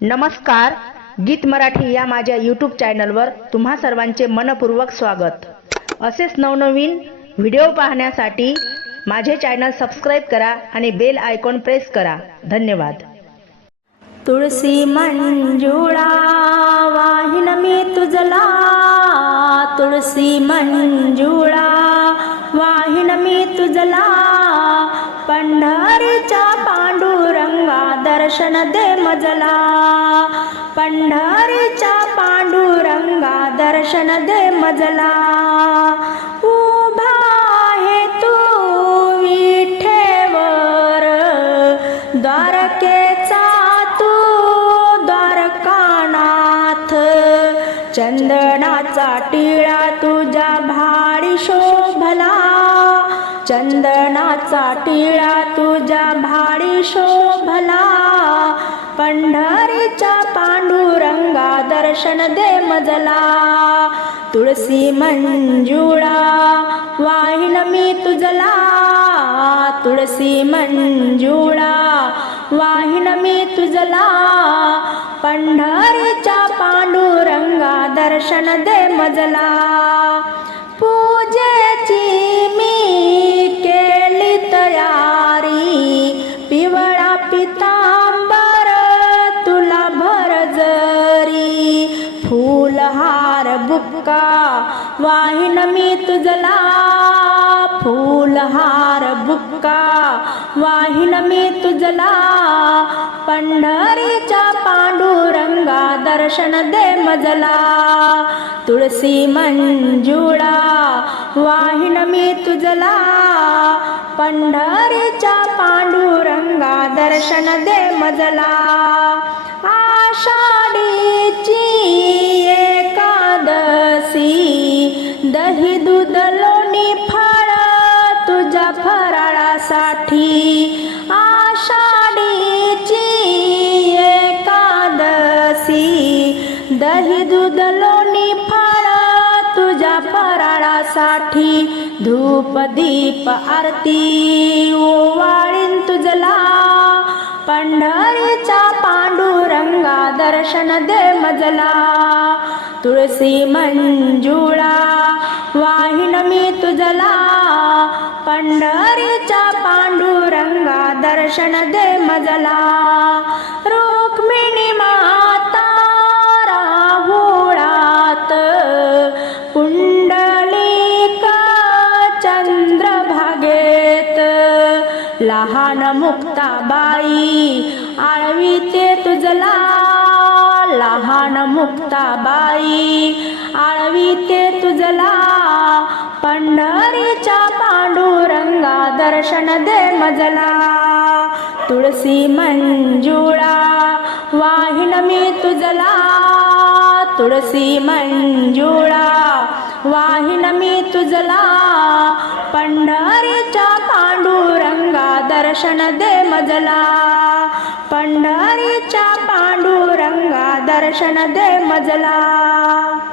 नमस्कार गीत मराठी या माझ्या यूट्यूब चॅनलवर तुम्हा सर्वांचे मनपूर्वक स्वागत. असेच नवनवीन व्हिडिओ पाहण्यासाठी माझे चॅनल सबस्क्राईब करा आणि बेल आयकॉन प्रेस करा. धन्यवाद. तुळसी मंजुळा वाहिन मी तुझला. तुळसी मंजुळा वाहिन मी तुझला. पंढरीच्या दर्शन दे मजला. पंढरीच्या पांडुरंगा दर्शन दे मजला. उभा आहे तू विठेवर. द्वारकेचा तू द्वारकानाथ. चंदनाचा टिळा तुझ्या भाडी शोभला. चंदनाचा टिळा तुझ्या भाडी शोभला. पंढरीच्या पांडुरंगा दर्शन दे मजला. तुळसी मंजुळा वाहिन मी तुझला. तुळसी मंजुळा वाहिन मी तुझला. पंढरीच्या पांडुरंगा दर्शन दे मजला. पूजेची मी केली तयारी. पिवळा पिता हार बुक्का. वाहिन मी तुझला फूलहार बुक्का. वाहिन मी तुझला पंढरीच्या पांडुरंगा दर्शन दे मजला. तुळसी मंजुळा. वाहिन मी तुझला पंढरीच्या पांडुरंगा दर्शन दे मजला. दही फळा तुझ्या फराळासाठी. धूप दीप आरती ओवाळीन तुझला. पंढरीचा पांडुरंगा दर्शन दे मजला. तुळसी मंजुळा वाहिन मी तुझला. पंढरीचा पांडुरंगा दर्शन दे मजला. लहान मुक्ताबाई आळवीते तुझला लहान मुक्ताबाई आळवीते तुझला पंढरीच्या पांडुरंगा दर्शन दे मजला. तुळसी मंजुळा वाहिन मी तुझला तुळसी मंजुळा वाहिन मी तुझला पंढरीच्या पांडुरंगा दर्शन दे मजला. पंढरीच्या पांडुरंगा दर्शन दे मजला.